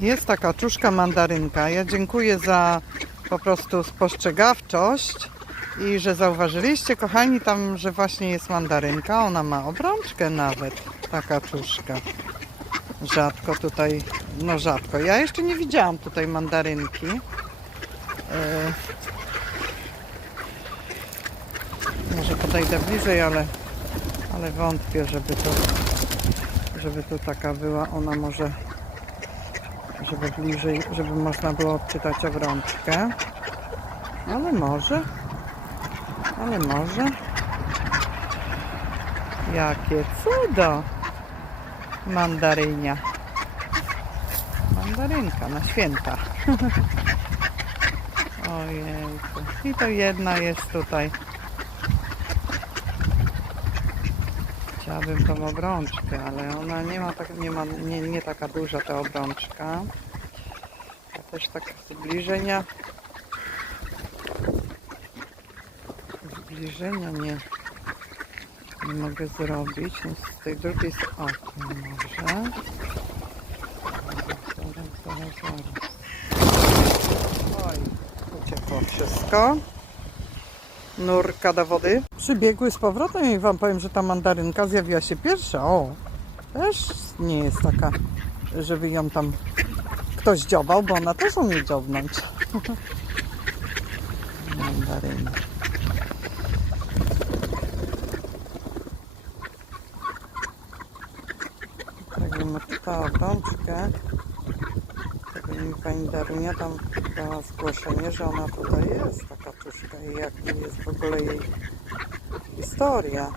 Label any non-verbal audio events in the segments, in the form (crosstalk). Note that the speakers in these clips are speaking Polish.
Jest taka czuszka mandarynka. Ja dziękuję za po prostu spostrzegawczość i że zauważyliście, kochani, tam, że właśnie jest mandarynka. Ona ma obrączkę nawet, taka czuszka. Rzadko tutaj, no rzadko. Ja jeszcze nie widziałam tutaj mandarynki. E, Może podejdę bliżej, ale, ale wątpię, żeby to, żeby tu taka była. Ona może żeby bliżej, żeby można było odczytać obrączkę. Ale może. Ale może. Jakie cudo! Mandarynia. Mandarynka na święta. (laughs) Ojejku. I to jedna jest tutaj. Chciałabym tą obrączkę, ale ona nie ma tak, nie ma, nie, nie taka duża ta obrączka. Ja też tak zbliżenia. Zbliżenia nie, nie mogę zrobić. No z tej drugiej strony. O, może. Zaraz, zaraz, zaraz. Oj, uciekło wszystko. Nurka do wody. Przybiegły z powrotem i wam powiem, że ta mandarynka zjawiła się pierwsza. O, też nie jest taka, żeby ją tam ktoś dziobał, bo ona też umie dziobnąć. Mandaryna. Tak ma czytała pani Darunia tam dała zgłoszenie, że ona tutaj jest, ta kaczuszka i jaka jest w ogóle jej historia.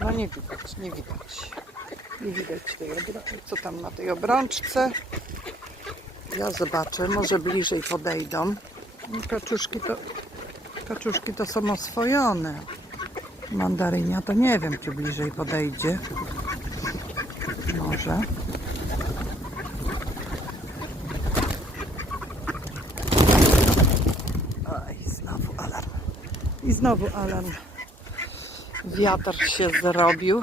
No nie widać, nie widać. Nie widać tej obrączki. Co tam na tej obrączce? Ja zobaczę, może bliżej podejdą. No, Kaczuszki to, kaczuszki to są oswojone. Mandarynia to nie wiem, czy bliżej podejdzie. Może. Oj, znowu alarm. I znowu alarm. Wiatr się zrobił.